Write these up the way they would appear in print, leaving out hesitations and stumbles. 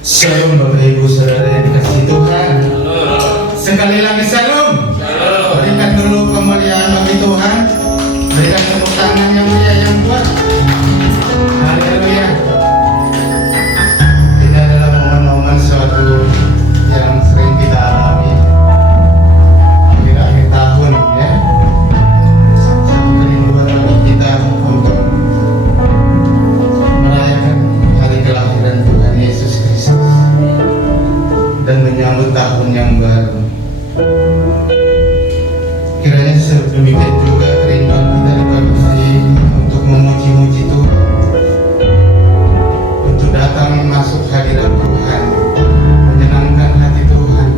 Shalom Bapak Ibu Saudara yang dikasihi Tuhan. Sekali lagi shalom. Berikan dulu kemuliaan bagi Tuhan. Berikan tepuk tangan yang mulia yang kuat. Haleluya. Ini adalah momen-momen suatu yang sering kita alami akhir-akhir tahun ya. Satu kerinduan bagi kita untuk merayakan hari kelahiran Tuhan Yesus Kristus dan menyambut tahun yang baru. Kiranya sedemikian juga kerinduan kita di pagi hari ini untuk memuji-muji Tuhan, untuk datang masuk hadirat Tuhan, menyenangkan hati Tuhan,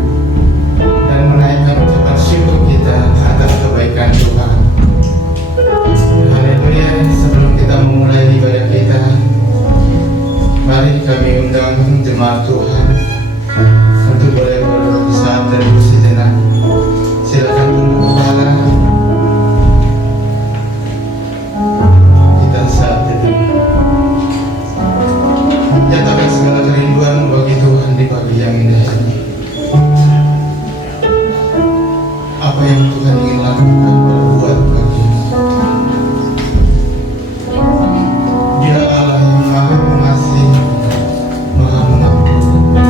dan menaikkan ucapan syukur kita atas kebaikan Tuhan. Haleluya. Sebelum kita memulai ibadah kita, mari kami undang jemaat Tuhan untuk boleh bersaat dan bersejenak. Silakan tunduk kepala. Kita saat itu nyatakan segala kerinduan bagi Tuhan di pagi yang indah ini. Apa yang Tuhan ingin lakukan berbuat bagimu. Dia Allah yang maha mengasihi, maha mengampuni.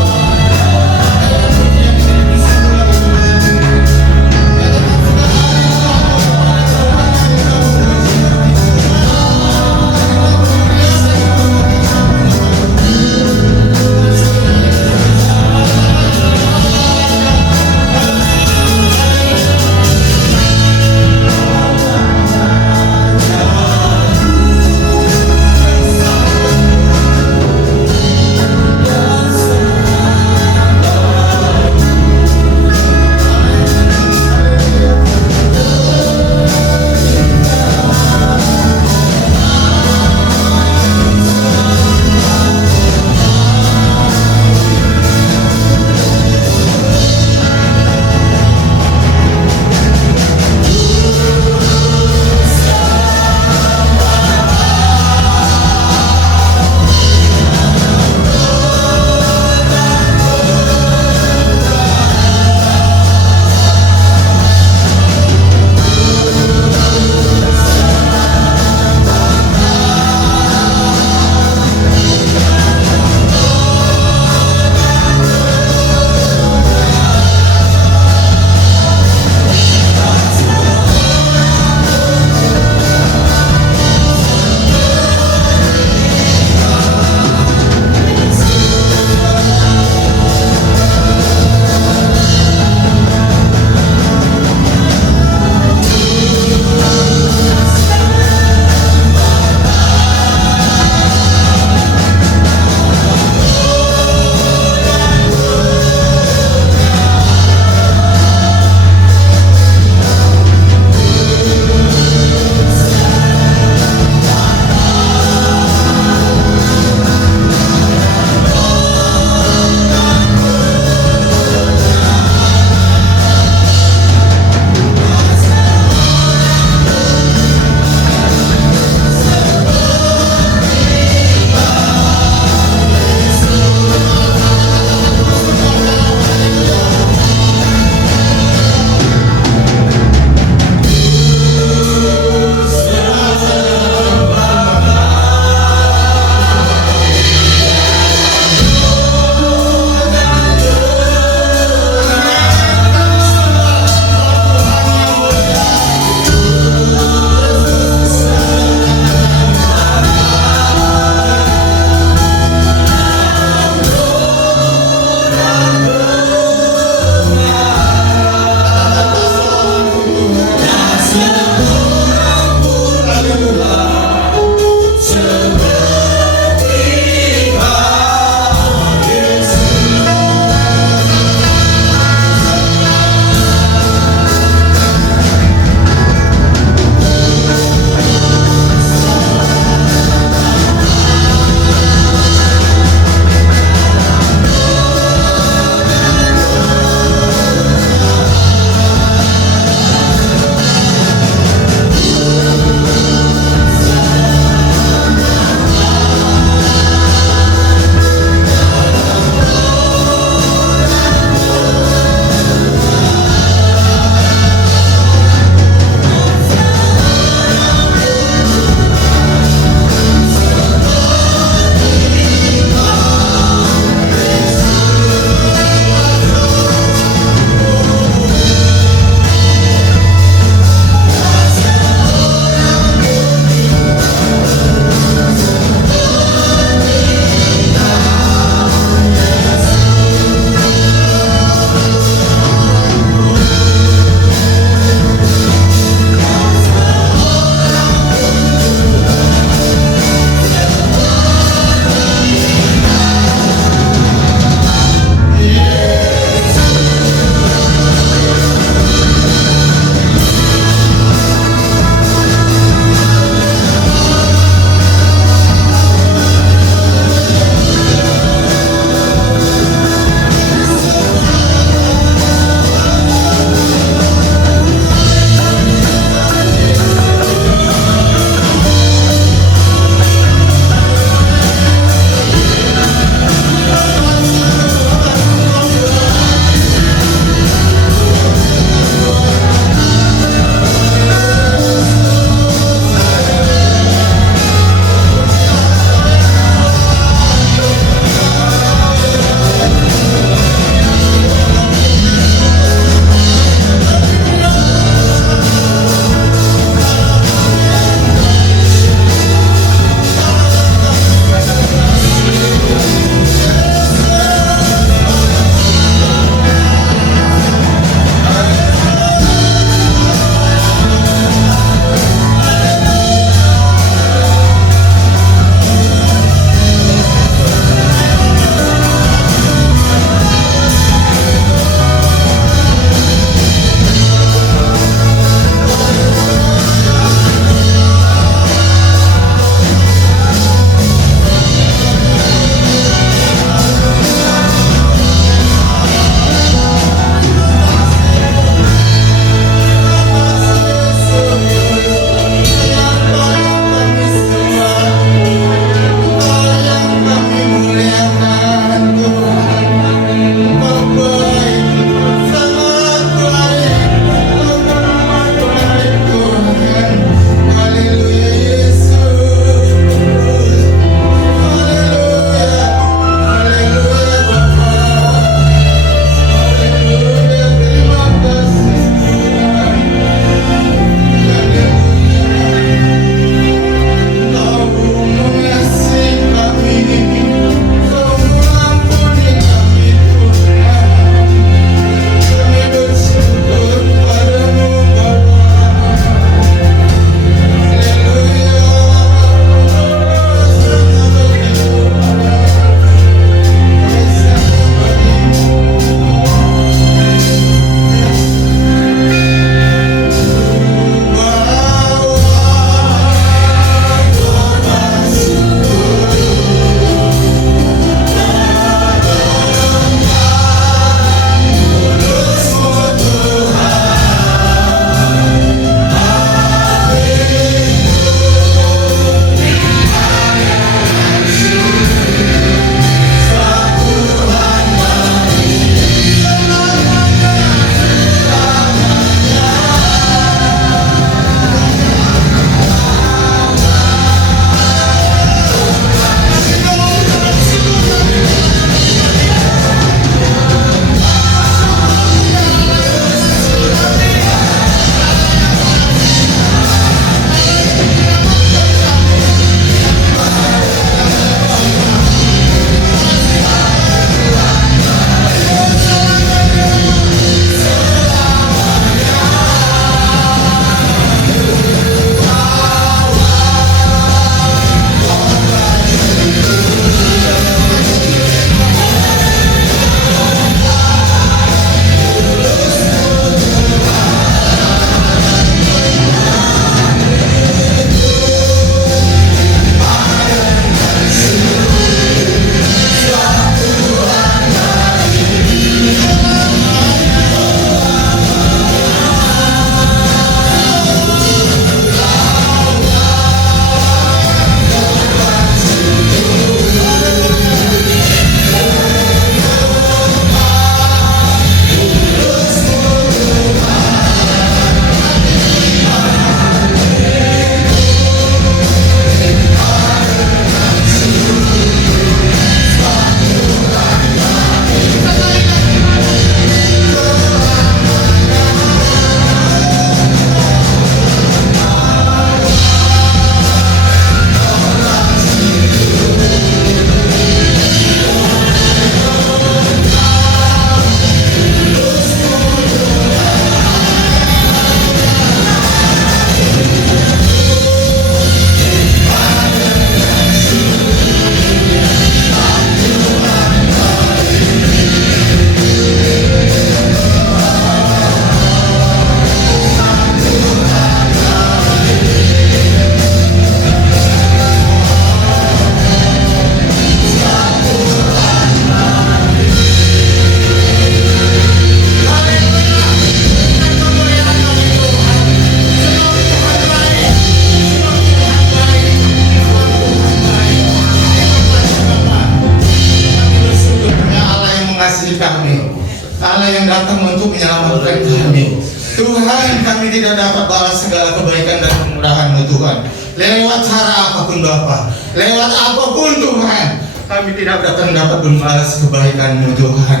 datang untuk menyelamatkan kami. Tuhan, kami tidak dapat balas segala kebaikan dan kemurahan-Mu Tuhan. Lewat cara apapun Bapa, lewat apapun Tuhan, kami tidak akan dapat membalas kebaikan-Mu Tuhan.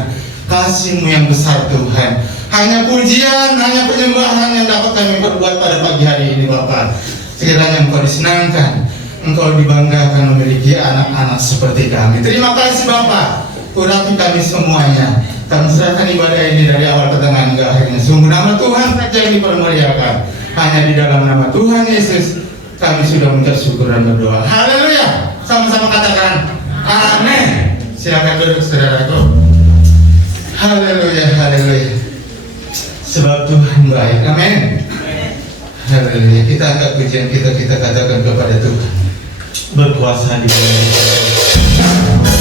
Kasih-Mu yang besar Tuhan. Hanya pujian, hanya penyembahan yang dapat kami perbuat pada pagi hari ini Bapa. Sekiranya Engkau disenangkan, Engkau dibanggakan memiliki anak-anak seperti kami. Terima kasih Bapa. Urapi kami semuanya. Kami serahkan ibadah ini dari awal pertengahan hingga akhirnya. Sungguh nama Tuhan saja yang dipermuliakan. Hanya di dalam nama Tuhan Yesus kami sudah mengucap syukur dan berdoa. Haleluya. Sama-sama katakan amin. Silakan duduk saudaraku. Haleluya, haleluya. Sebab Tuhan baik. Amin. Haleluya. Kita angkat pujian kita katakan kepada Tuhan. Berkuasa di dalam.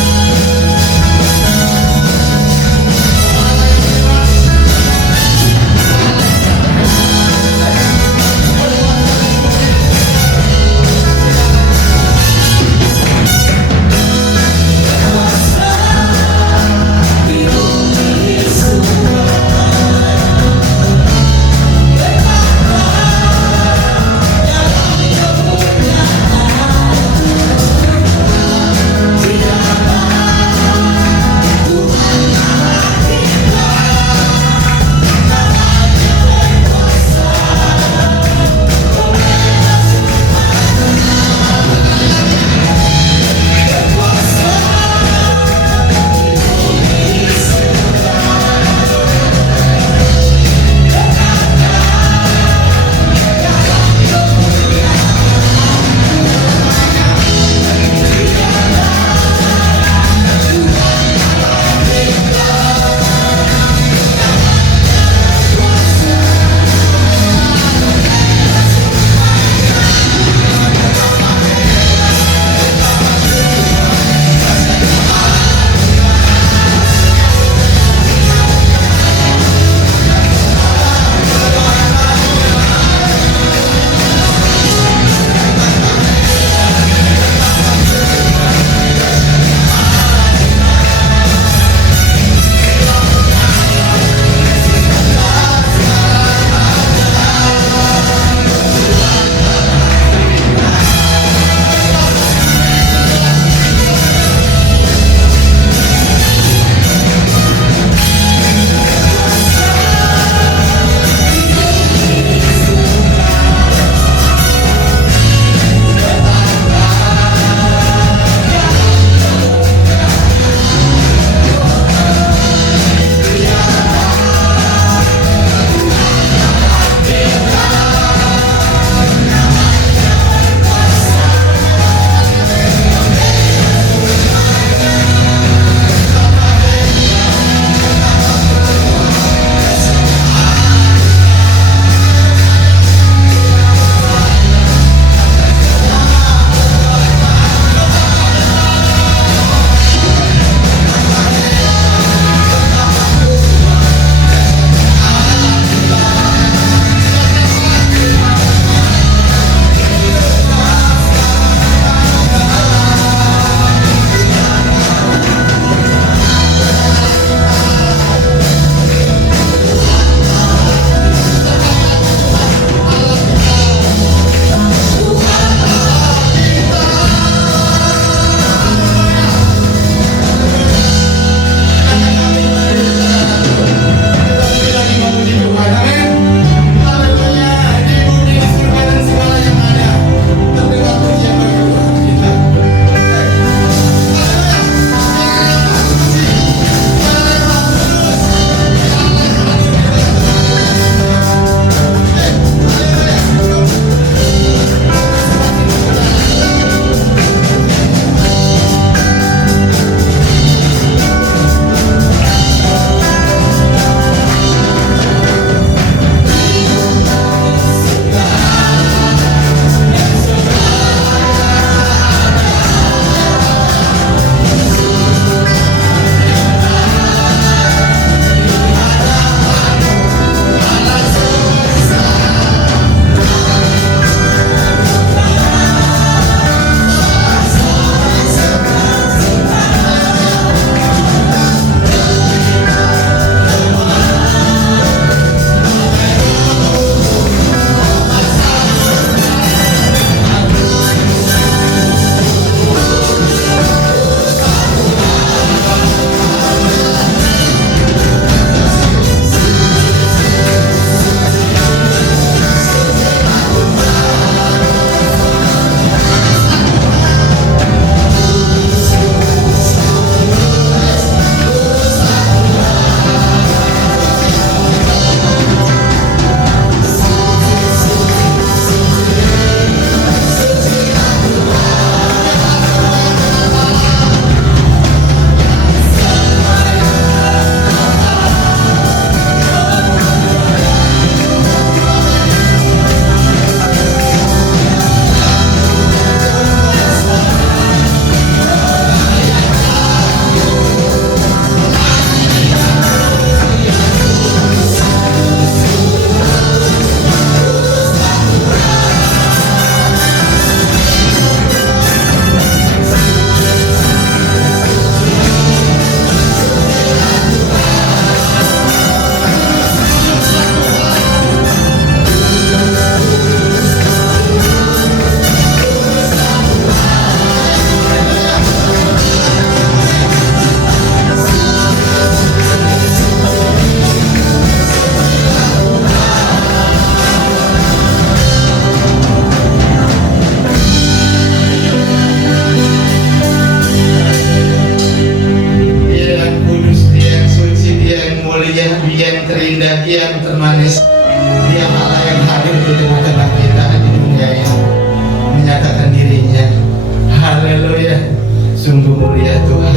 Sungguh mulia Tuhan,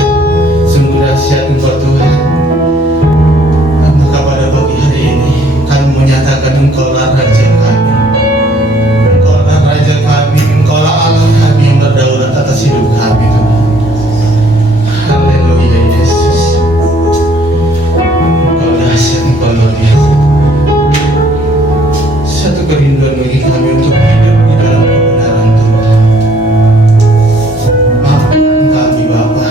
sungguh dahsyat Engkau Tuhan. Maka pada pagi hari ini kami menyatakan Engkaulah Raja kami, Engkaulah Raja kami, Engkaulah Allah kami yang berdaulat atas hidup kami Tuhan. Haleluya Yesus, Engkau dahsyat, Engkau luar biasa. Satu kerinduan bagi kami untuk hidup di dalam kebenaran Tuhan. Maafkan kami Bapa,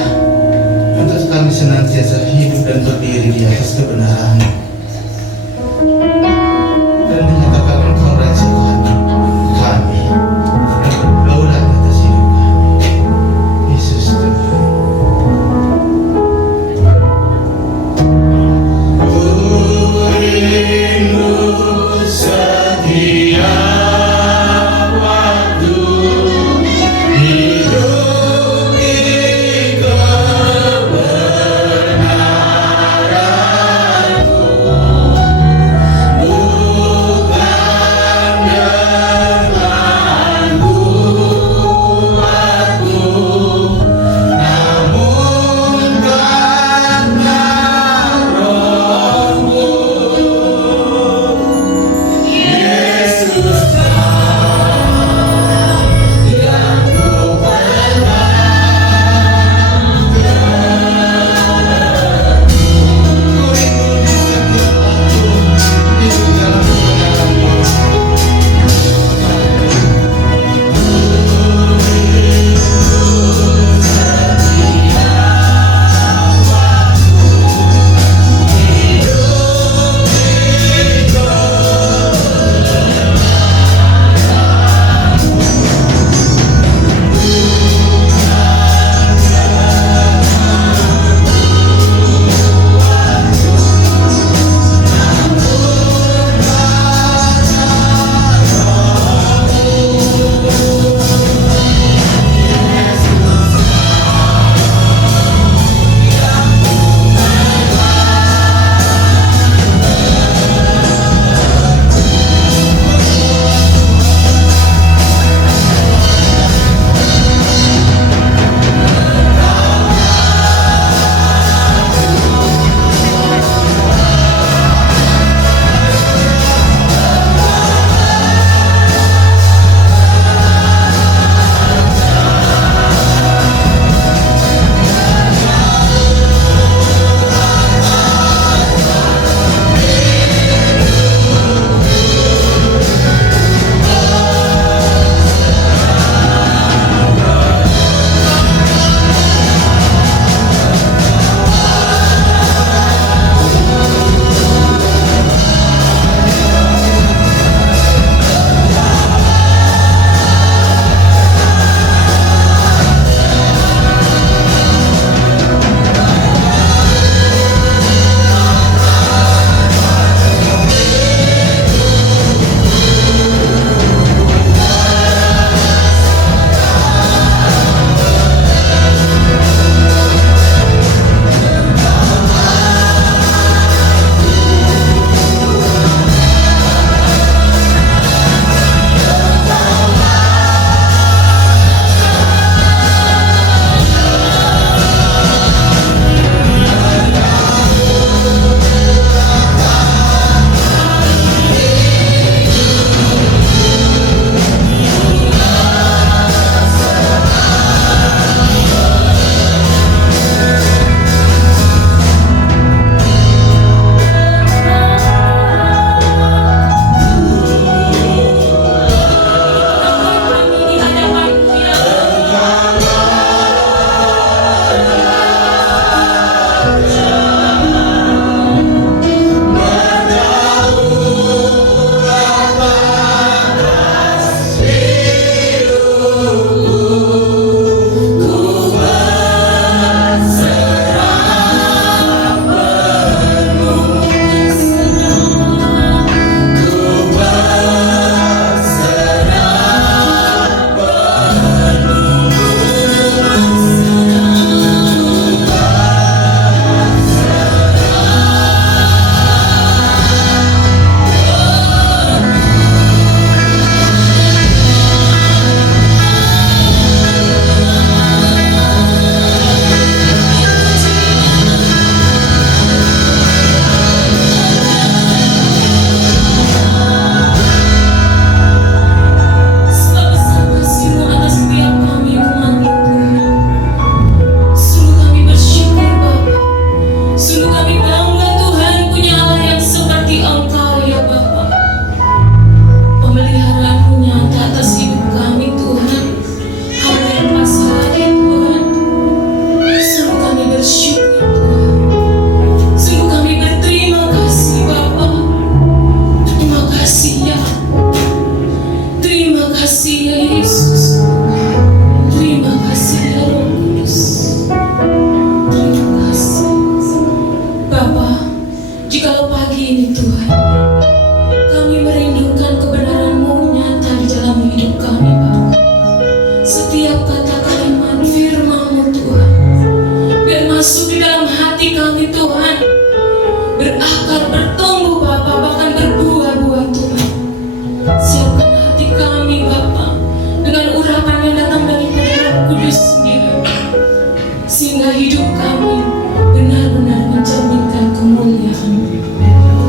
hidup kami benar-benar mencerminkan kemuliaan.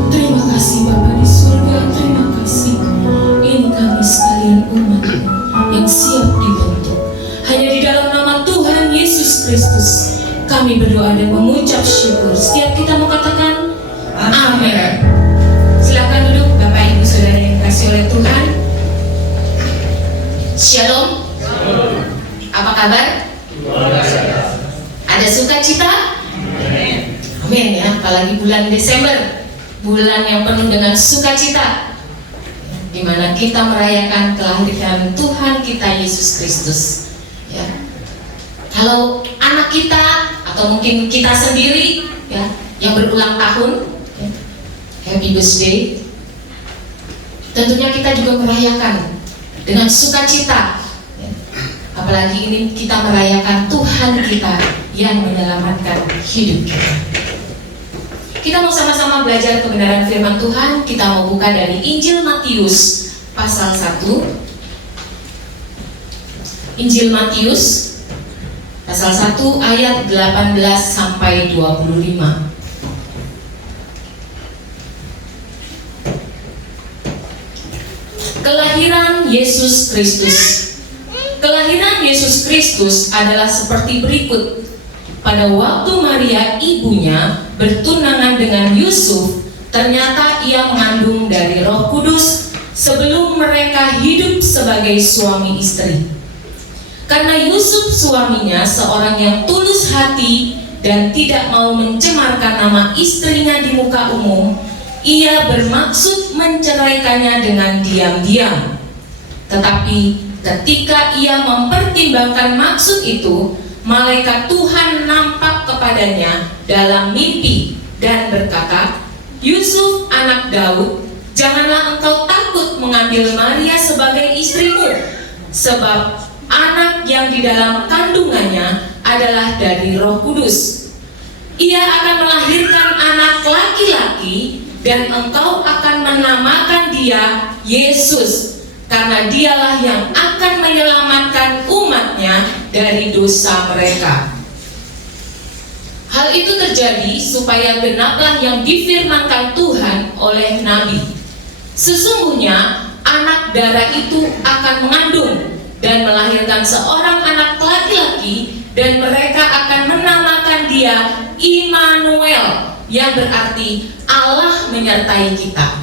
Terima kasih Bapa di surga, terima kasih. Ini kami sekalian umat-Mu yang siap dibentuk. Hanya di dalam nama Tuhan Yesus Kristus kami berdoa dan mengucap syukur. Setiap kita mau katakan amin. Silakan duduk Bapak Ibu Saudara yang dikasihi oleh Tuhan. Shalom. Apa kabar? Ada sukacita? Amin ya, apalagi bulan Desember, bulan yang penuh dengan sukacita, di mana kita merayakan kelahiran Tuhan kita Yesus Kristus. Ya. Kalau anak kita atau mungkin kita sendiri ya yang berulang tahun, ya, happy birthday. Tentunya kita juga merayakan dengan sukacita. Ya. Apalagi ini kita merayakan Tuhan kita yang menyelamatkan hidup kita. Kita mau sama-sama belajar kebenaran firman Tuhan. Kita mau buka dari Injil Matius pasal 1. Injil Matius pasal 1 ayat 18 sampai 25. Kelahiran Yesus Kristus. Kelahiran Yesus Kristus adalah seperti berikut. Pada waktu Maria ibunya bertunangan dengan Yusuf, ternyata ia mengandung dari Roh Kudus sebelum mereka hidup sebagai suami istri. Karena Yusuf suaminya seorang yang tulus hati dan tidak mau mencemarkan nama istrinya di muka umum, ia bermaksud menceraikannya dengan diam-diam. Tetapi ketika ia mempertimbangkan maksud itu, malaikat Tuhan nampak kepadanya dalam mimpi dan berkata, "Yusuf anak Daud, janganlah engkau takut mengambil Maria sebagai istrimu, sebab anak yang di dalam kandungannya adalah dari Roh Kudus. Ia akan melahirkan anak laki-laki dan engkau akan menamakan dia Yesus, karena dialah yang akan menyelamatkan umatnya dari dosa mereka." Hal itu terjadi supaya genaplah yang difirmankan Tuhan oleh Nabi. Sesungguhnya anak darah itu akan mengandung dan melahirkan seorang anak laki-laki, dan mereka akan menamakan dia Immanuel, yang berarti Allah menyertai kita.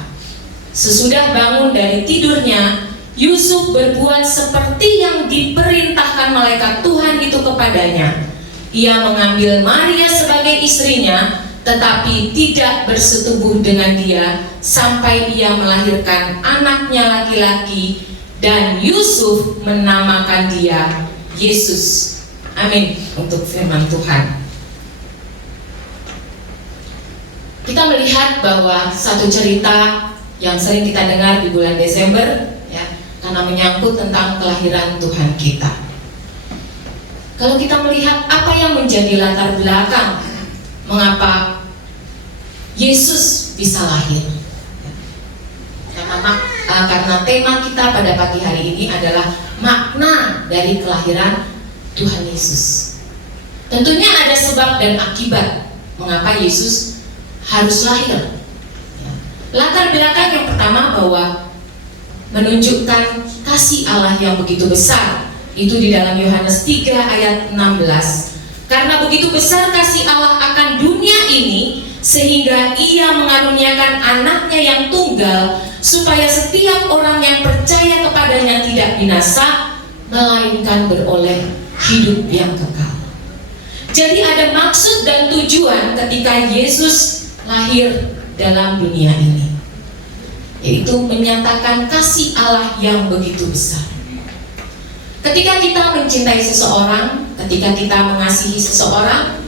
Sesudah bangun dari tidurnya, Yusuf berbuat seperti yang diperintahkan malaikat Tuhan itu kepadanya. Ia mengambil Maria sebagai istrinya, tetapi tidak bersetubuh dengan dia sampai ia melahirkan anaknya laki-laki, dan Yusuf menamakan dia Yesus. Amin untuk firman Tuhan. Kita melihat bahwa satu cerita yang sering kita dengar di bulan Desember, ya, karena menyangkut tentang kelahiran Tuhan kita. Kalau kita melihat apa yang menjadi latar belakang mengapa Yesus bisa lahir, karena tema kita pada pagi hari ini adalah makna dari kelahiran Tuhan Yesus. Tentunya ada sebab dan akibat mengapa Yesus harus lahir. Latar belakang yang pertama bahwa menunjukkan kasih Allah yang begitu besar. Itu di dalam Yohanes 3 ayat 16. Karena begitu besar kasih Allah akan dunia ini, sehingga ia mengaruniakan anaknya yang tunggal, supaya setiap orang yang percaya kepadanya tidak binasa, melainkan beroleh hidup yang kekal. Jadi ada maksud dan tujuan ketika Yesus lahir dalam dunia ini, yaitu menyatakan kasih Allah yang begitu besar. Ketika kita mencintai seseorang, ketika kita mengasihi seseorang,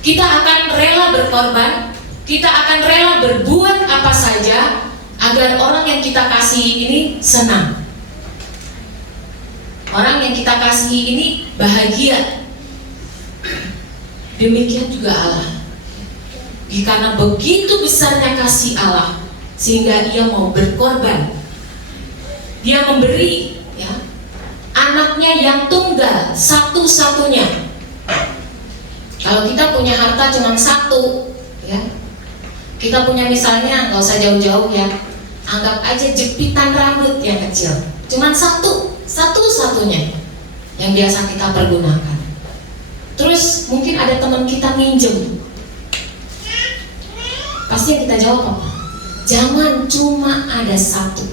kita akan rela berkorban, kita akan rela berbuat apa saja agar orang yang kita kasihi ini senang, orang yang kita kasihi ini bahagia. Demikian juga Allah. Karena begitu besarnya kasih Allah, sehingga ia mau berkorban. Dia memberi, ya, anaknya yang tunggal, satu-satunya, Kalau kita punya harta cuma satu, ya, kita punya misalnya, nggak usah jauh-jauh ya, anggap aja jepitan rambut yang kecil, cuma satu-satunya yang biasa kita pergunakan. Terus mungkin ada teman kita minjem, pasti yang kita jawab apa? Jangan cuma ada satu.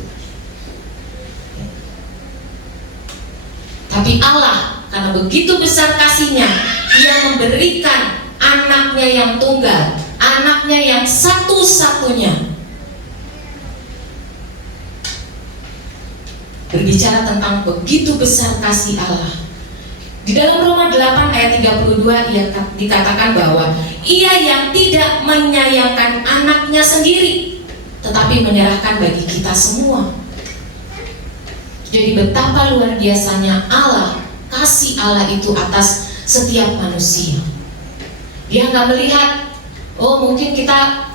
Tapi Allah karena begitu besar kasih-Nya, Dia memberikan anaknya yang tunggal, anaknya yang satu-satunya. Berbicara tentang begitu besar kasih Allah, di dalam Roma 8 ayat 32 ia dikatakan bahwa Ia yang tidak menyayangkan anaknya sendiri, tetapi menyerahkan bagi kita semua. Jadi betapa luar biasanya Allah, kasih Allah itu atas setiap manusia. Dia nggak melihat, oh mungkin kita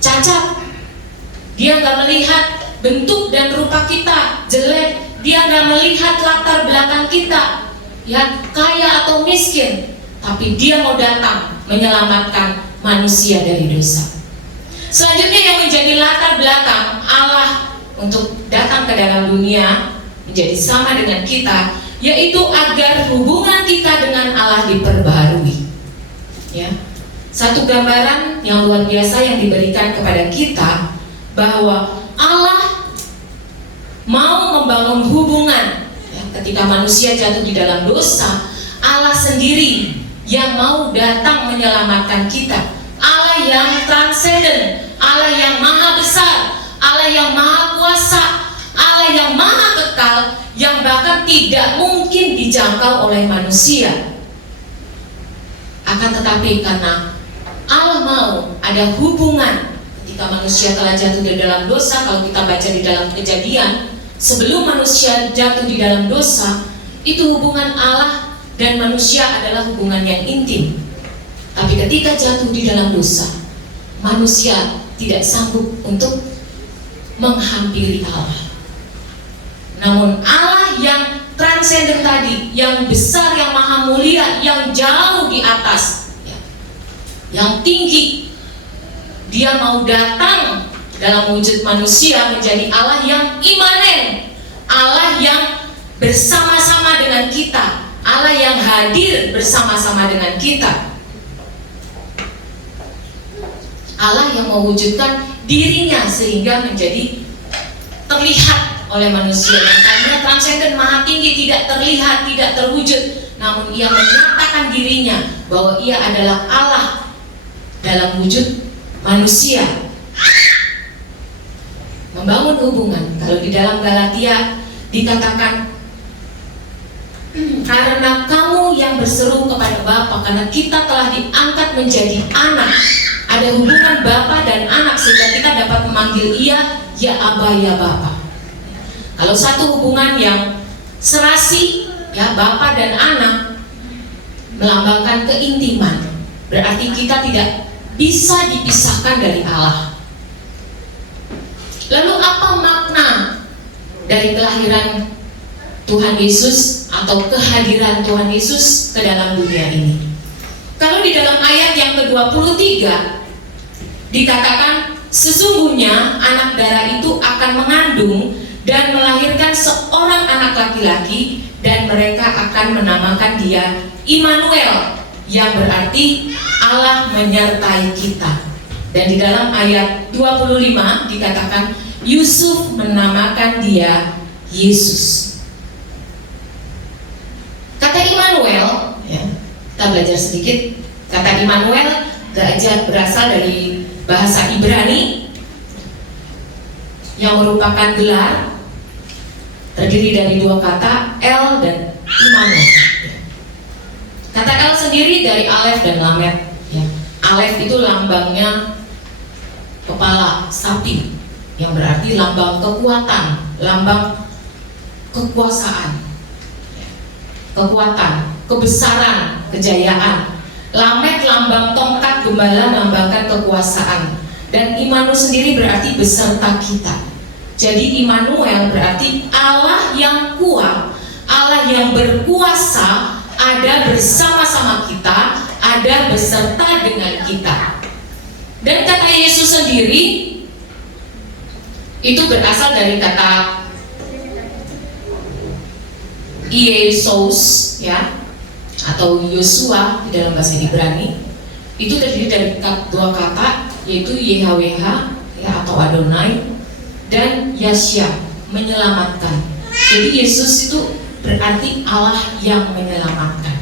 cacat. Dia nggak melihat bentuk dan rupa kita jelek. Dia nggak melihat latar belakang kita, ya kaya atau miskin. Tapi Dia mau datang menyelamatkan manusia dari dosa. Selanjutnya yang menjadi latar belakang Allah untuk datang ke dalam dunia menjadi sama dengan kita, yaitu agar hubungan kita dengan Allah diperbaharui. Ya, satu gambaran yang luar biasa yang diberikan kepada kita bahwa Allah mau membangun hubungan. Ya, ketika manusia jatuh di dalam dosa, Allah sendiri yang mau datang menyelamatkan kita. Allah yang transenden, Allah yang maha besar, Allah yang maha kuasa, Allah yang maha kekal, yang bahkan tidak mungkin dijangkau oleh manusia. Akan tetapi karena Allah mau ada hubungan ketika manusia telah jatuh di dalam dosa. Kalau kita baca di dalam Kejadian, sebelum manusia jatuh di dalam dosa, itu hubungan Allah dan manusia adalah hubungan yang intim. Tapi ketika jatuh di dalam dosa, manusia tidak sanggup untuk menghampiri Allah. Namun Allah yang transenden tadi, yang besar, yang maha mulia, yang jauh di atas, ya, yang tinggi, Dia mau datang dalam wujud manusia menjadi Allah yang imanen, Allah yang bersama-sama dengan kita, Allah yang hadir bersama-sama dengan kita, Allah yang mewujudkan dirinya sehingga menjadi terlihat oleh manusia. Yang karena transenden maha tinggi, tidak terlihat, tidak terwujud, namun Ia menyatakan dirinya bahwa Ia adalah Allah dalam wujud manusia. Membangun hubungan. Kalau di dalam Galatia dikatakan, karena kamu yang berseru kepada Bapa, karena kita telah diangkat menjadi anak. Ada hubungan Bapa dan anak sehingga kita dapat memanggil Ia, ya Aba, ya Bapa. Kalau satu hubungan yang serasi, ya Bapa dan anak, melambangkan keintiman, berarti kita tidak bisa dipisahkan dari Allah. Lalu apa makna dari kelahiran Tuhan Yesus atau kehadiran Tuhan Yesus ke dalam dunia ini? Kalau di dalam ayat yang ke-23 dikatakan, sesungguhnya anak darah itu akan mengandung dan melahirkan seorang anak laki-laki, dan mereka akan menamakan dia Immanuel, yang berarti Allah menyertai kita. Dan di dalam ayat 25 dikatakan, Yusuf menamakan dia Yesus. Kata Immanuel, ya, kita belajar sedikit. Kata Immanuel berasal dari bahasa Ibrani yang merupakan gelar terdiri dari dua kata, El dan Immanuel. Kata El sendiri dari Alef dan Lamet. Ya. Alef itu lambangnya kepala sapi, yang berarti lambang kekuatan, lambang kekuasaan, kekuatan, kebesaran, kejayaan. Lamet lambang tongkat gembala, melambangkan kekuasaan. Dan Immanuel sendiri berarti beserta kita. Jadi Immanuel berarti Allah yang kuat, Allah yang berkuasa ada bersama-sama kita, ada beserta dengan kita. Dan kata Yesus sendiri itu berasal dari kata Iesos, ya, atau Yosua di dalam bahasa Ibrani. Itu terdiri dari dua kata, yaitu YHWH, ya, atau Adonai, dan Yasya, menyelamatkan. Jadi Yesus itu berarti Allah yang menyelamatkan.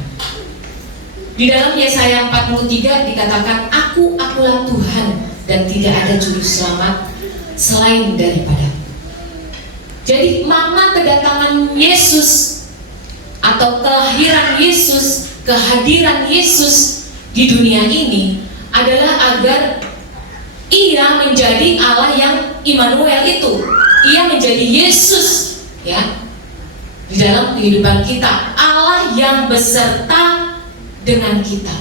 Di dalam Yesaya 43 dikatakan, Akulah Tuhan dan tidak ada juru selamat selain daripada. Jadi makna kedatangan Yesus atau kelahiran Yesus, kehadiran Yesus di dunia ini adalah agar Ia menjadi Allah yang Immanuel itu. Ia menjadi Yesus, ya, di dalam kehidupan kita. Allah yang beserta dengan kita.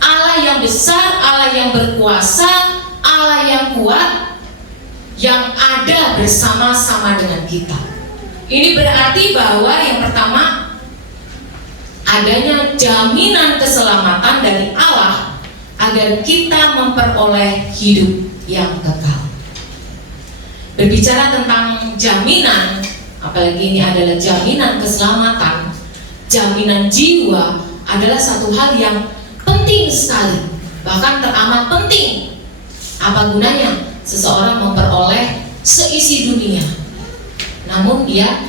Allah yang besar, Allah yang berkuasa, Allah yang kuat, yang ada bersama-sama dengan kita. Ini berarti bahwa yang pertama, adanya jaminan keselamatan dari Allah agar kita memperoleh hidup yang kekal. Berbicara tentang jaminan, apalagi ini adalah jaminan keselamatan, jaminan jiwa adalah satu hal yang penting sekali, bahkan teramat penting. Apa gunanya seseorang memperoleh seisi dunia, namun dia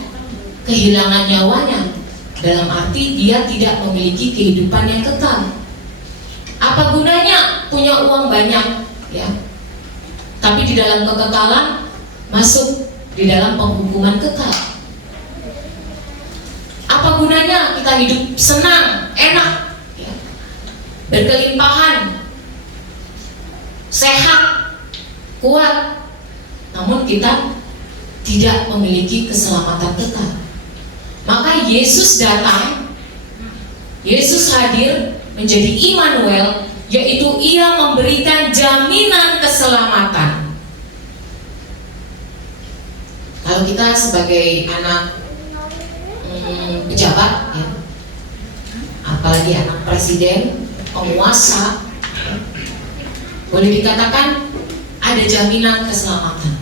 kehilangan nyawanya, dalam arti dia tidak memiliki kehidupan yang kekal. Apa gunanya punya uang banyak, ya, tapi di dalam kekekalan masuk di dalam penghukuman kekal? Apa gunanya kita hidup senang, enak, ya, berkelimpahan, sehat, kuat, namun kita tidak memiliki keselamatan kekal? Maka Yesus datang, Yesus hadir menjadi Immanuel, yaitu Ia memberikan jaminan keselamatan. Kalau kita sebagai anak pejabat, ya, apalagi anak presiden, penguasa, ya, boleh dikatakan ada jaminan keselamatan.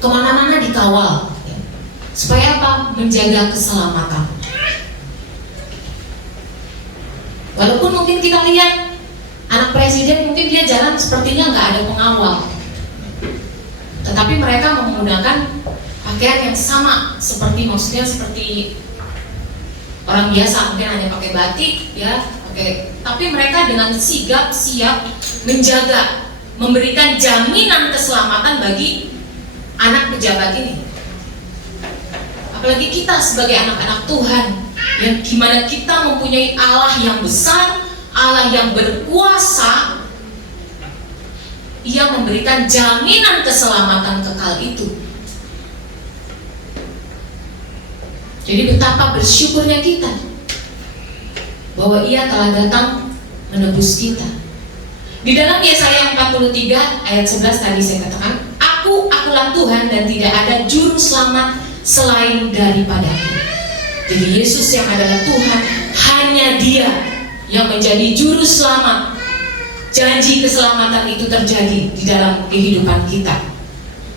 Kemana-mana dikawal, ya. Supaya apa? Menjaga keselamatan. Walaupun mungkin kita lihat anak presiden, mungkin dia jalan sepertinya nggak ada pengawal, tetapi mereka menggunakan pakaian yang sama, maksudnya seperti orang biasa, mungkin hanya pakai batik, ya, tapi mereka dengan sigap siap menjaga, memberikan jaminan keselamatan bagi anak pejabat ini. Apalagi kita sebagai anak-anak Tuhan, yang dimana kita mempunyai Allah yang besar, Allah yang berkuasa, Ia memberikan jaminan keselamatan kekal itu. Jadi betapa bersyukurnya kita bahwa Ia telah datang menebus kita. Di dalam Yesaya 43 ayat 11 tadi saya katakan, Akulah Tuhan dan tidak ada juru selamat selain daripadaku. Jadi Yesus yang adalah Tuhan, hanya Dia yang menjadi juru selamat. Janji keselamatan itu terjadi di dalam kehidupan kita.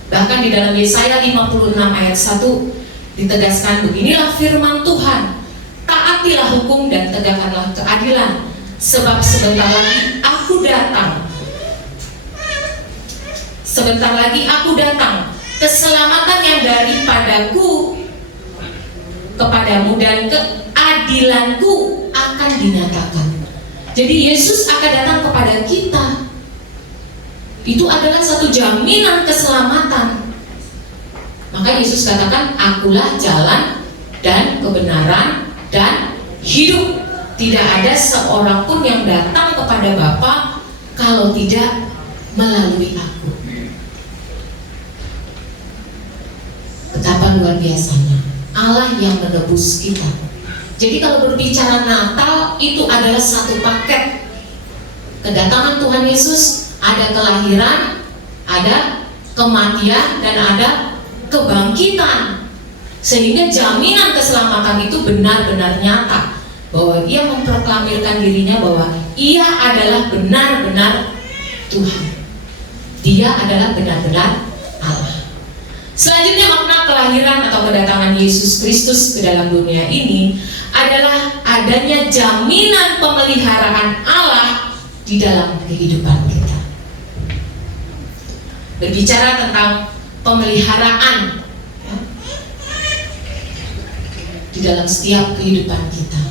Bahkan di dalam Yesaya 56 ayat 1 ditegaskan, beginilah firman Tuhan, taatilah hukum dan tegakkanlah keadilan, sebab sebentar lagi aku datang. Sebentar lagi aku datang, keselamatan yang daripadaku kepadamu dan keadilanku akan dinyatakan. Jadi Yesus akan datang kepada kita. Itu adalah satu jaminan keselamatan. Maka Yesus katakan, Akulah jalan dan kebenaran dan hidup. Tidak ada seorang pun yang datang kepada Bapa kalau tidak melalui aku. Betapa luar biasanya Allah yang menebus kita. Jadi kalau berbicara Natal, itu adalah satu paket. Kedatangan Tuhan Yesus, ada kelahiran, ada kematian, dan ada kebangkitan. Sehingga jaminan keselamatan itu benar-benar nyata, bahwa ia memproklamirkan dirinya bahwa ia adalah benar-benar Tuhan. Dia adalah benar-benar Allah. Selanjutnya, makna kelahiran atau kedatangan Yesus Kristus ke dalam dunia ini adalah adanya jaminan pemeliharaan Allah di dalam kehidupan kita. Berbicara tentang pemeliharaan ya, di dalam setiap kehidupan kita,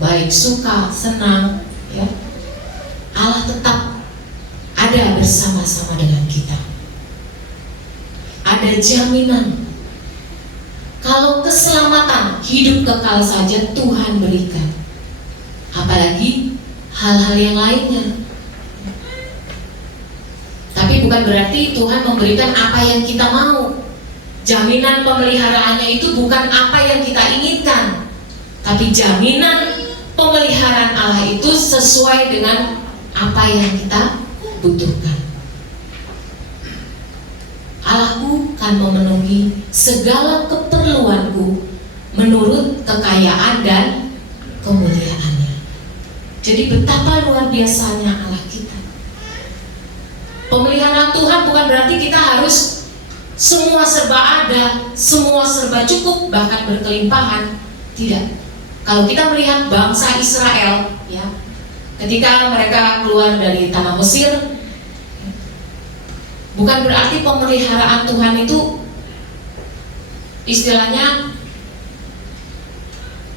baik suka, senang, ya, Allah tetap ada bersama-sama dengan kita. Ada jaminan. Kalau keselamatan, hidup kekal saja Tuhan berikan, apalagi hal-hal yang lainnya. Tapi bukan berarti Tuhan memberikan apa yang kita mau. Jaminan pemeliharaannya itu bukan apa yang kita inginkan, tapi jaminan pemeliharaan Allah itu sesuai dengan apa yang kita butuhkan. Allahku kan memenuhi segala keperluanku menurut kekayaan dan kemuliaannya. Jadi betapa luar biasanya Allah kita. Pemeliharaan Tuhan bukan berarti kita harus semua serba ada, semua serba cukup, bahkan berkelimpahan. Tidak. Kalau kita melihat bangsa Israel, ya, ketika mereka keluar dari tanah Mesir, bukan berarti pemeliharaan Tuhan itu istilahnya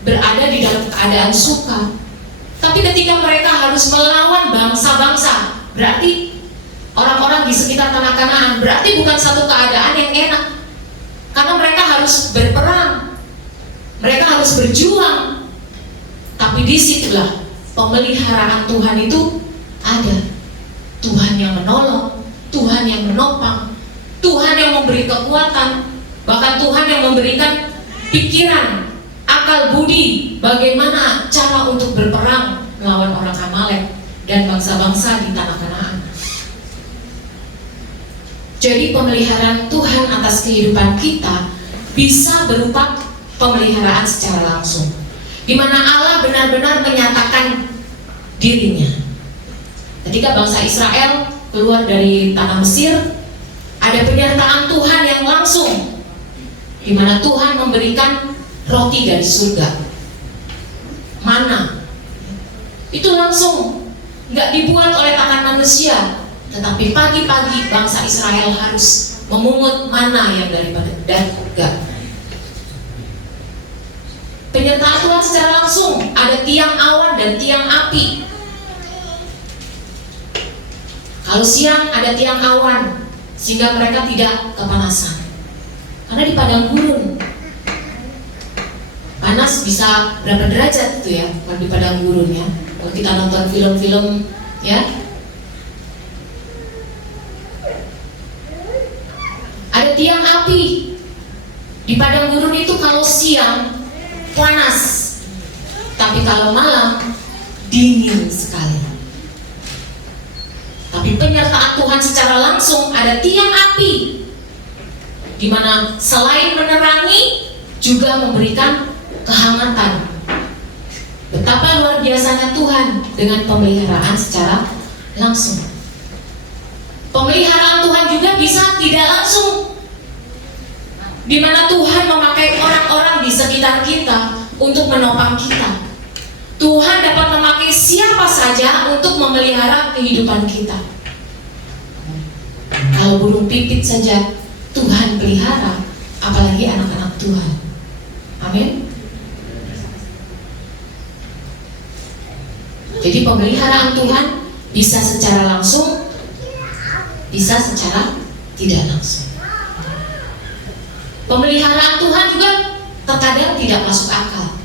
berada di dalam keadaan suka. Tapi ketika mereka harus melawan bangsa-bangsa, berarti orang-orang di sekitar tanah Kanaan, berarti bukan satu keadaan yang enak. Karena mereka harus berperang, mereka harus berjuang. Tapi disitulah pemeliharaan Tuhan itu ada. Tuhan yang menolong, Tuhan yang menopang, Tuhan yang memberi kekuatan, bahkan Tuhan yang memberikan pikiran, akal budi bagaimana cara untuk berperang melawan orang Amalek dan bangsa-bangsa di tanah Kanaan. Jadi pemeliharaan Tuhan atas kehidupan kita bisa berupa pemeliharaan secara langsung, di mana Allah benar-benar menyatakan dirinya. Ketika bangsa Israel keluar dari tanah Mesir, ada penyertaan Tuhan yang langsung, di mana Tuhan memberikan roti dari surga, mana itu langsung, nggak dibuat oleh tangan manusia, tetapi pagi-pagi bangsa Israel harus memungut mana yang daripada surga. Penyertaan Tuhan secara langsung, ada tiang awan dan tiang api. Kalau siang ada tiang awan sehingga mereka tidak kepanasan. Karena di padang gurun panas bisa berapa derajat itu ya, kalau di padang gurun ya. Kalau kita nonton film-film ya, ada tiang api. Di padang gurun itu kalau siang panas, tapi kalau malam dingin sekali. Tapi penyertaan Tuhan secara langsung, ada tiang api, di mana selain menerangi juga memberikan kehangatan. Betapa luar biasanya Tuhan dengan pemeliharaan secara langsung. Pemeliharaan Tuhan juga bisa tidak langsung, di mana Tuhan memakai orang-orang di sekitar kita untuk menopang kita. Tuhan dapat memakai siapa saja untuk memelihara kehidupan kita. Kalau burung pipit saja Tuhan pelihara, apalagi anak-anak Tuhan. Amin. Jadi pemeliharaan Tuhan bisa secara langsung, bisa secara tidak langsung. Pemeliharaan Tuhan juga terkadang tidak masuk akal.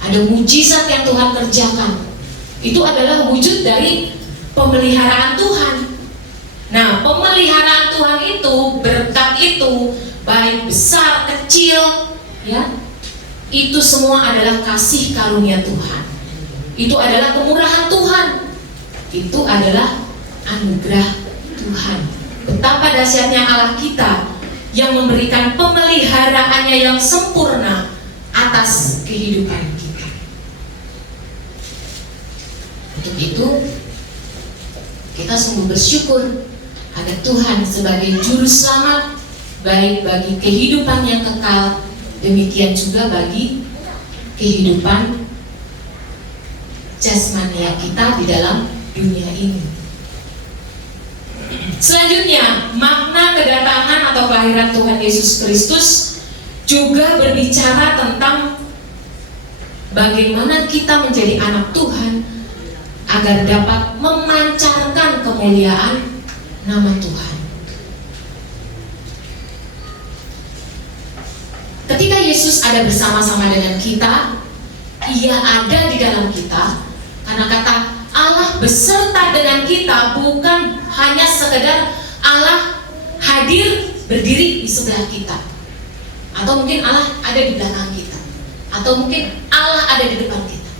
Ada mujizat yang Tuhan kerjakan, itu adalah wujud dari pemeliharaan Tuhan. Nah, pemeliharaan Tuhan itu, berkat itu, baik besar, kecil, ya, itu semua adalah kasih karunia Tuhan. Itu adalah kemurahan Tuhan. Itu adalah anugerah Tuhan. Betapa dahsyatnya Allah kita yang memberikan pemeliharaannya yang sempurna atas kehidupan kita. itu kita sungguh bersyukur ada Tuhan sebagai juru selamat, baik bagi kehidupan yang kekal, demikian juga bagi kehidupan jasmania kita di dalam dunia ini. Selanjutnya, makna kedatangan atau kelahiran Tuhan Yesus Kristus juga berbicara tentang bagaimana kita menjadi anak Tuhan agar dapat memancarkan kemuliaan nama Tuhan. Ketika Yesus ada bersama-sama dengan kita, Ia ada di dalam kita, karena kata Allah beserta dengan kita bukan hanya sekedar Allah hadir berdiri di sebelah kita, atau mungkin Allah ada di belakang kita, atau mungkin Allah ada di depan kita.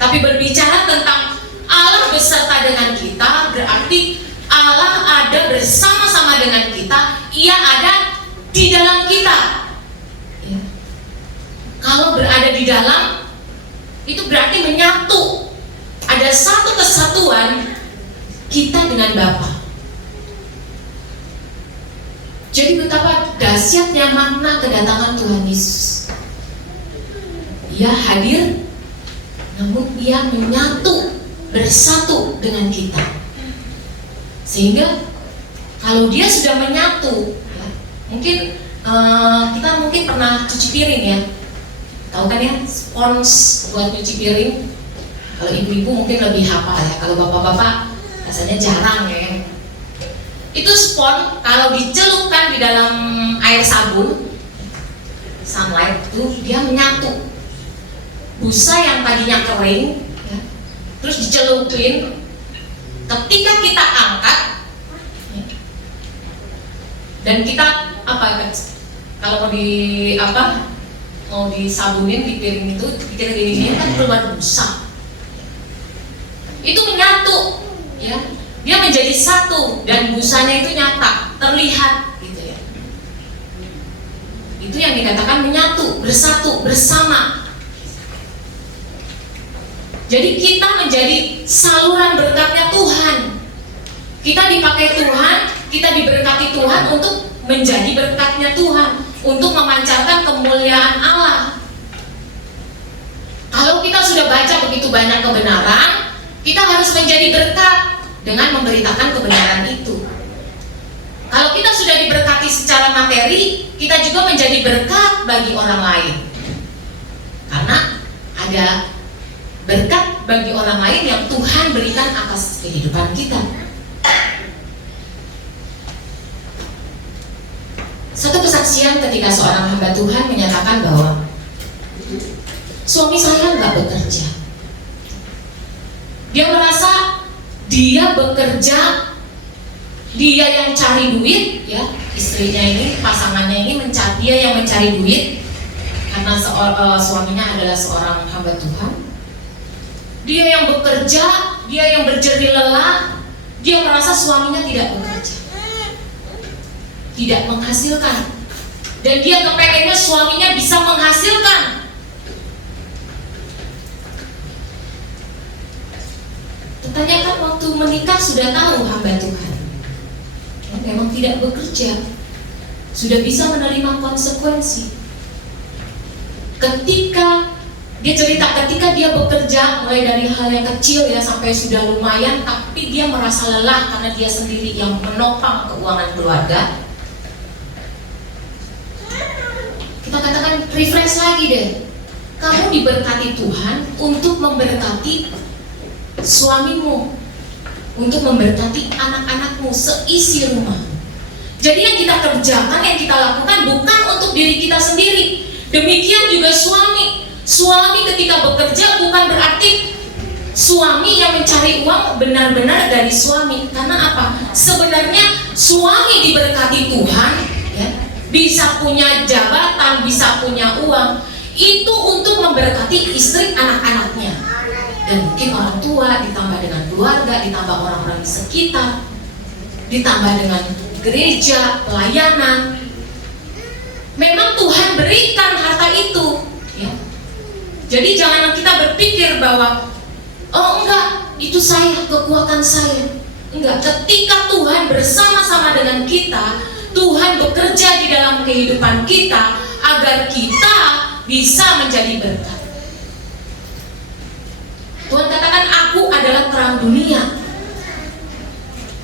Tapi berbicara tentang Allah beserta dengan kita berarti Allah ada bersama-sama dengan kita, Ia ada di dalam kita. Ya. Kalau berada di dalam, itu berarti menyatu. Ada satu kesatuan kita dengan Bapa. Jadi betapa dahsyatnya makna kedatangan Tuhan Yesus. Ia hadir, namun Ia menyatu, bersatu dengan kita. Sehingga kalau Dia sudah menyatu, ya, mungkin kita mungkin pernah cuci piring ya. Tahu kan ya, spons buat cuci piring. Kalau ibu-ibu mungkin lebih hafal ya. Kalau bapak-bapak rasanya jarang ya. Itu spons kalau dicelupkan di dalam air sabun, sunlight itu dia menyatu. Busa yang tadinya kering, ya, terus dicelupin. Ketika kita angkat, ya, dan kita kalau mau disabunin di piring itu, kita gini kan keluar busa. Itu menyatu, ya, dia menjadi satu dan busanya itu nyata, terlihat, gitu ya. Itu yang dikatakan menyatu, bersatu, bersama. Jadi kita menjadi saluran berkatnya Tuhan. Kita dipakai Tuhan, kita diberkati Tuhan untuk menjadi berkatnya Tuhan, untuk memancarkan kemuliaan Allah. Kalau kita sudah baca begitu banyak kebenaran, kita harus menjadi berkat dengan memberitakan kebenaran itu. Kalau kita sudah diberkati secara materi, kita juga menjadi berkat bagi orang lain. Karena ada berkat bagi orang lain yang Tuhan berikan atas kehidupan kita. Satu kesaksian ketika seorang hamba Tuhan menyatakan bahwa suami saya nggak bekerja. Dia merasa dia bekerja, dia yang cari duit, ya, istrinya ini, pasangannya ini dia yang mencari duit karena suaminya adalah seorang hamba Tuhan. Dia yang bekerja, dia yang berjerih lelah, dia merasa suaminya tidak bekerja, tidak menghasilkan, dan dia kepengennya suaminya bisa menghasilkan. Tanyakan waktu menikah sudah tahu hamba Tuhan ya, memang tidak bekerja, sudah bisa menerima konsekuensi. Ketika dia cerita, ketika dia bekerja mulai dari hal yang kecil ya sampai sudah lumayan, tapi dia merasa lelah karena dia sendiri yang menopang keuangan keluarga. Kita katakan refresh lagi deh. Kamu diberkati Tuhan untuk memberkati suamimu, untuk memberkati anak-anakmu, seisi rumah. Jadi yang kita kerjakan, yang kita lakukan bukan untuk diri kita sendiri. Demikian juga suami. Suami ketika bekerja bukan berarti suami yang mencari uang benar-benar dari suami. Karena apa? Sebenarnya suami diberkati Tuhan, ya, bisa punya jabatan, bisa punya uang, itu untuk memberkati istri anak-anaknya. Dan mungkin orang tua, ditambah dengan keluarga, ditambah orang-orang di sekitar, ditambah dengan gereja, pelayanan. Memang Tuhan berikan harta itu, ya. Jadi jangan kita berpikir bahwa oh enggak, itu saya, kekuatan saya. Enggak, ketika Tuhan bersama-sama dengan kita, Tuhan bekerja di dalam kehidupan kita agar kita bisa menjadi berkat. Tuhan katakan, aku adalah terang dunia.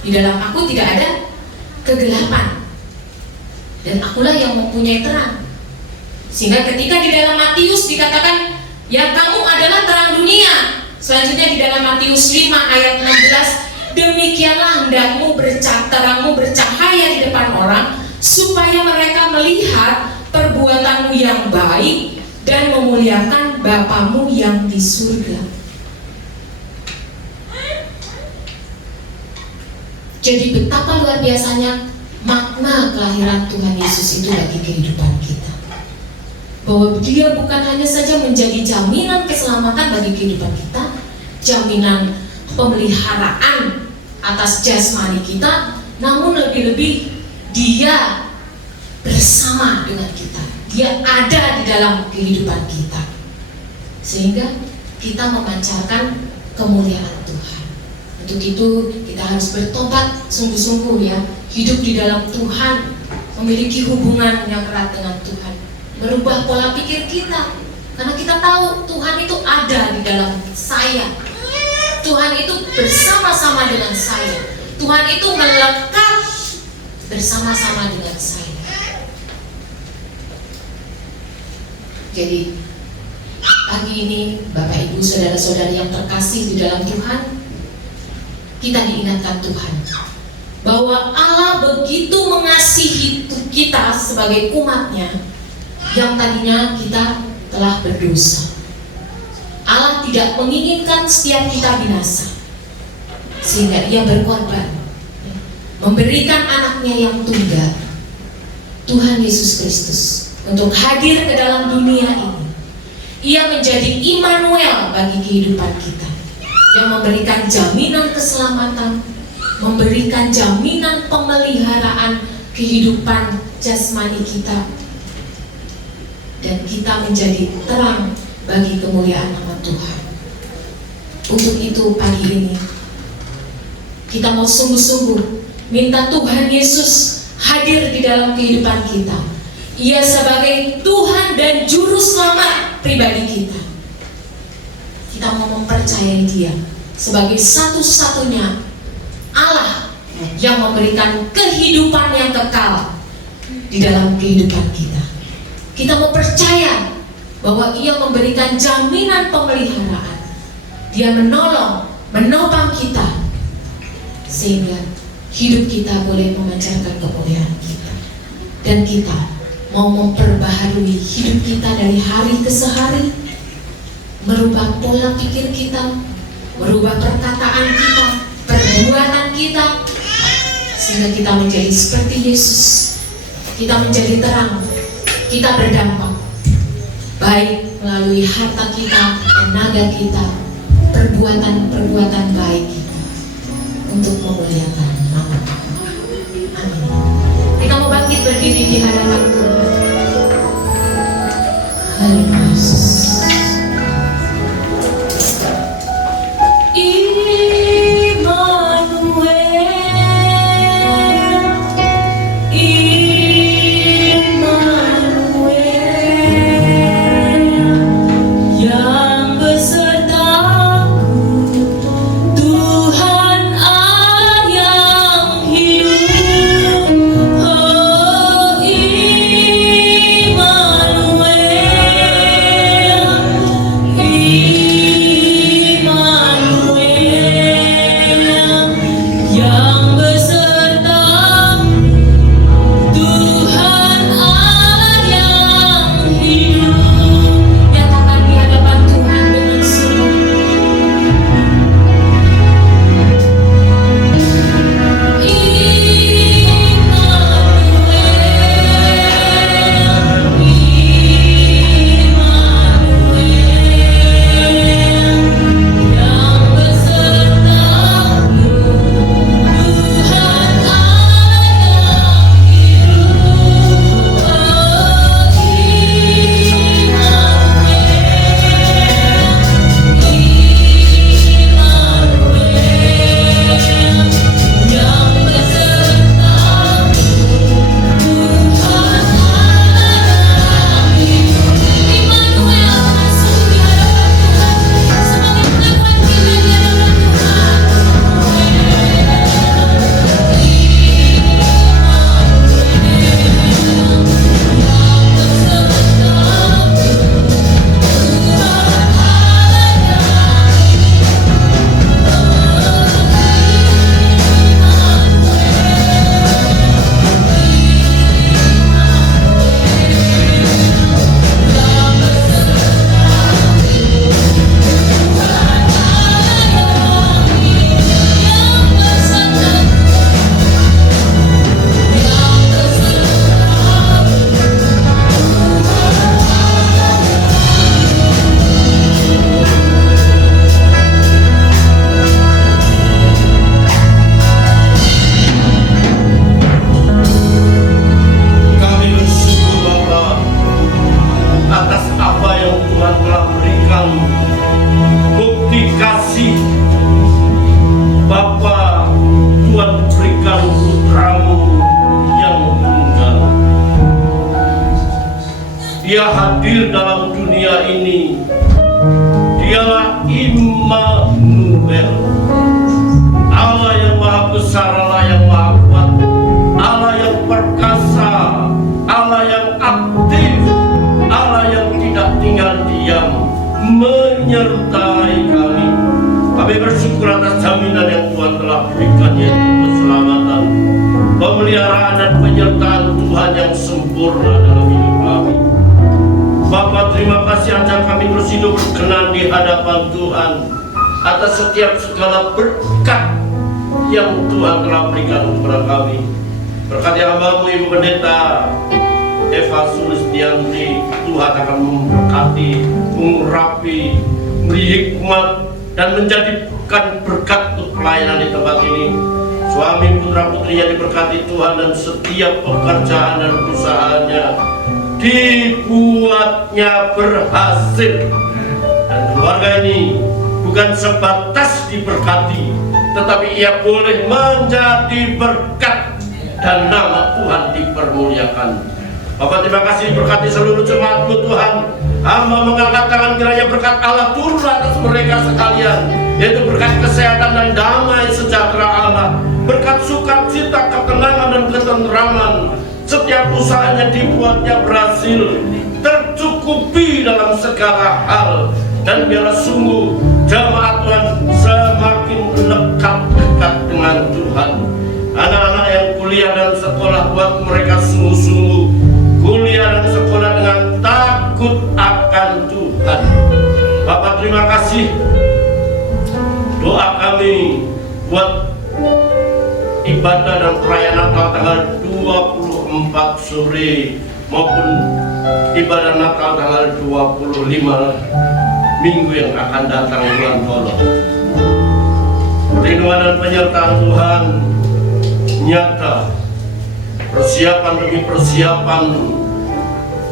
Di dalam aku tidak ada kegelapan, dan akulah yang mempunyai terang. Sehingga ketika di dalam Matius dikatakan, ya kamu adalah terang dunia. Selanjutnya di dalam Matius 5 ayat 16, demikianlah hendakmu terangmu bercahaya di depan orang, supaya mereka melihat perbuatanmu yang baik dan memuliakan Bapamu yang di surga. Jadi betapa luar biasanya makna kelahiran Tuhan Yesus itu bagi kehidupan kita. Bahwa Dia bukan hanya saja menjadi jaminan keselamatan bagi kehidupan kita, jaminan pemeliharaan atas jasmani kita, namun lebih-lebih Dia bersama dengan kita. Dia ada di dalam kehidupan kita, sehingga kita memancarkan kemuliaan Tuhan. Untuk itu kita harus bertobat sungguh-sungguh ya, hidup di dalam Tuhan, memiliki hubungan yang erat dengan Tuhan, merubah pola pikir kita, karena kita tahu Tuhan itu ada di dalam saya. Tuhan itu bersama-sama dengan saya. Tuhan itu melekat bersama-sama dengan saya. Jadi pagi ini Bapak Ibu saudara-saudari yang terkasih di dalam Tuhan, kita diingatkan Tuhan bahwa Allah begitu mengasihi kita sebagai umatnya yang tadinya kita telah berdosa. Allah tidak menginginkan setiap kita binasa, sehingga Ia berkorban memberikan anaknya yang tunggal, Tuhan Yesus Kristus, untuk hadir ke dalam dunia ini. Ia menjadi Immanuel bagi kehidupan kita, yang memberikan jaminan keselamatan, memberikan jaminan pemeliharaan kehidupan jasmani kita, dan kita menjadi terang bagi kemuliaan nama Tuhan. Untuk itu pagi ini kita mau sungguh-sungguh minta Tuhan Yesus hadir di dalam kehidupan kita. Ia sebagai Tuhan dan Juru Selamat pribadi kita. Kita mau mempercayai Dia sebagai satu-satunya Allah yang memberikan kehidupan yang kekal di dalam kehidupan kita. Kita mau percaya bahwa Ia memberikan jaminan pemeliharaan. Dia menolong, menopang kita, sehingga hidup kita boleh memancarkan kemuliaan kita. Dan kita mau memperbaharui hidup kita dari hari ke hari, merubah pola pikir kita, merubah perkataan kita, perbuatan kita, sehingga kita menjadi seperti Yesus. Kita menjadi terang, kita berdampak baik melalui harta kita, tenaga kita, perbuatan-perbuatan baik kita, untuk memuliakan nama Allah. Amin. Kita mau bangkit berdiri di hadapan Tuhan. Haleluya. Immanuel. Immanuel. Allah yang maha besar, Allah yang maha kuat, Allah yang perkasa, Allah yang aktif, Allah yang tidak tinggal diam, menyertai kami. Kami bersyukur atas jaminan yang Tuhan telah berikan, yaitu keselamatan, pemeliharaan dan penyertaan Tuhan yang sempurna dalam hidup kami. Bapa, terima kasih ajar kami terus hidup berkenan di hadapan Tuhan atas setiap segala berkat yang Tuhan telah berikan kepada kami. Berkati hamba-Mu Ibu Pendeta Eva Sulistianti, Tuhan akan memberkati, mengurapi, memberi hikmat, dan menjadikan berkat untuk pelayanan di tempat ini. Suami putra putrinya diberkati Tuhan, dan setiap pekerjaan dan usahanya dibuatnya berhasil. Dan keluarga ini bukan sebatas diberkati, tetapi ia boleh menjadi berkat dan nama Tuhan dipermuliakan. Bapak, terima kasih berkati seluruh jemaat-Mu Tuhan. Hamba mengangkat tangan, kiranya berkat Allah turun atas mereka sekalian, yaitu berkat kesehatan dan damai sejahtera Allah, berkat sukacita, ketenangan dan ketenteraman. Setiap usahanya dibuatnya berhasil, tercukupi dalam segala hal, dan biarlah sungguh jemaat Tuhan semakin dekat dengan Tuhan. Anak-anak yang kuliah dan sekolah, buat mereka sungguh-sungguh kuliah dan sekolah dengan takut akan Tuhan. Bapak, terima kasih. Doa kami buat ibadah dan perayaan Natal tanggal 24 sore maupun ibadah Natal tanggal 25 minggu yang akan datang, Tuhan tolong. Perlindungan dan penyertaan Tuhan nyata, persiapan demi persiapan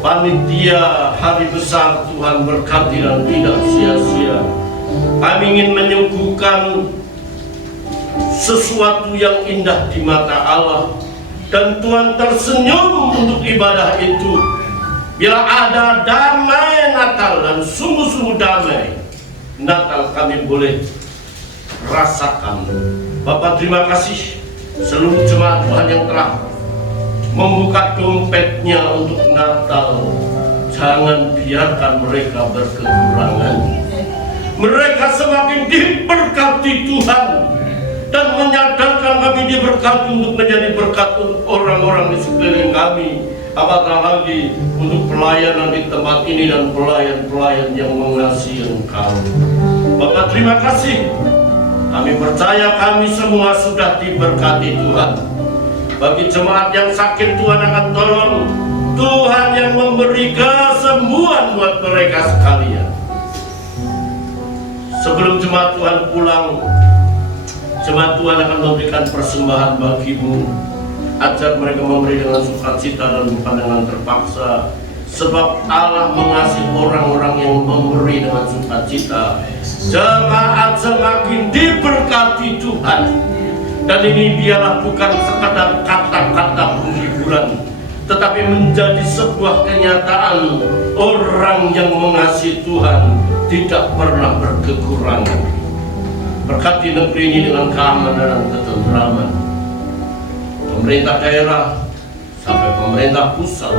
panitia hari besar Tuhan berkati dan tidak sia-sia. Kami ingin menyuguhkan sesuatu yang indah di mata Allah, dan Tuhan tersenyum untuk ibadah itu. Bila ada damai Natal dan sungguh-sungguh damai Natal kami boleh rasakan. Bapak, terima kasih seluruh jemaat Tuhan yang telah membuka dompetnya untuk Natal. Jangan biarkan mereka berkekurangan. Mereka semakin diberkati Tuhan, dan menyadarkan kami diberkati untuk menjadi berkat untuk orang-orang di sekeliling kami. Apatah lagi untuk pelayanan di tempat ini dan pelayan-pelayan yang mengasihi Engkau. Bapak, terima kasih. Kami percaya kami semua sudah diberkati Tuhan. Bagi jemaat yang sakit, Tuhan akan tolong. Tuhan yang memberi kesembuhan buat mereka sekalian. Sebelum jemaat Tuhan pulang, jemaat Tuhan akan memberikan persembahan bagimu. Ajar mereka memberi dengan sukacita dan bukan dengan terpaksa, sebab Allah mengasihi orang-orang yang memberi dengan sukacita. Jemaat semakin diberkati Tuhan, dan ini biarlah bukan sekadar kata-kata penghiburan, tetapi menjadi sebuah kenyataan. Orang yang mengasihi Tuhan tidak pernah berkekurangan. Berkati negeri ini dengan keamanan dan ketenteraman. Pemerintah daerah sampai pemerintah pusat,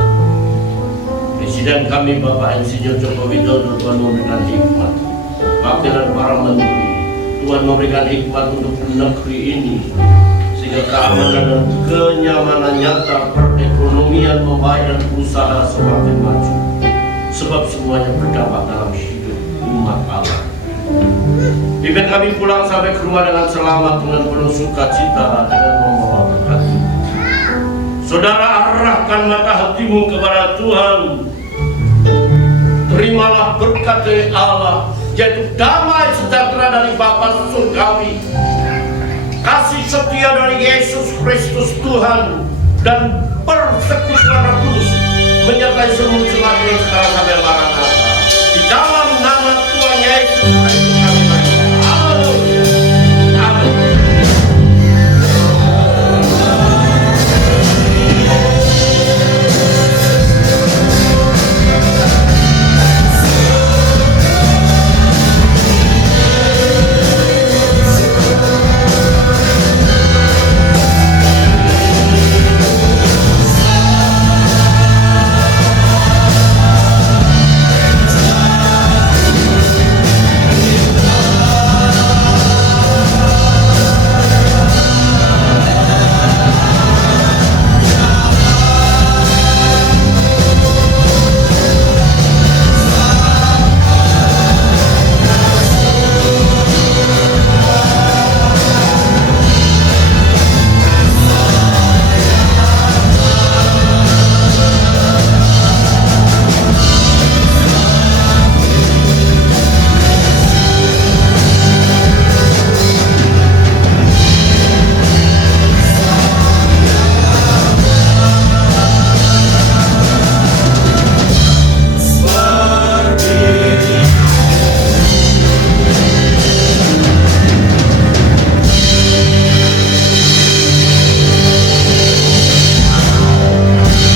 Presiden kami Bapak Insinyur Joko Widodo, Tuhan memberikan hikmat. Wakil dan para menteri, Tuhan memberikan hikmat untuk negeri ini, sehingga keamanan dan kenyamanan nyata, perekonomian membaik dan usaha semakin maju. Sebab semuanya berdampak dalam hidup umat Allah. Pimpin kami pulang sampai ke rumah dengan selamat, dengan penuh sukacita, dengan membawa berkat. Saudara, arahkan mata hatimu kepada Tuhan. Terimalah berkat dari Allah, yaitu damai sejahtera dari Bapa surgawi, kasih setia dari Yesus Kristus Tuhan, dan persekutuan Roh Kudus menyertai seluruh jemaat yang sekarang sampai Maranatha. Di dalam nama Tuhan Yesus Kristus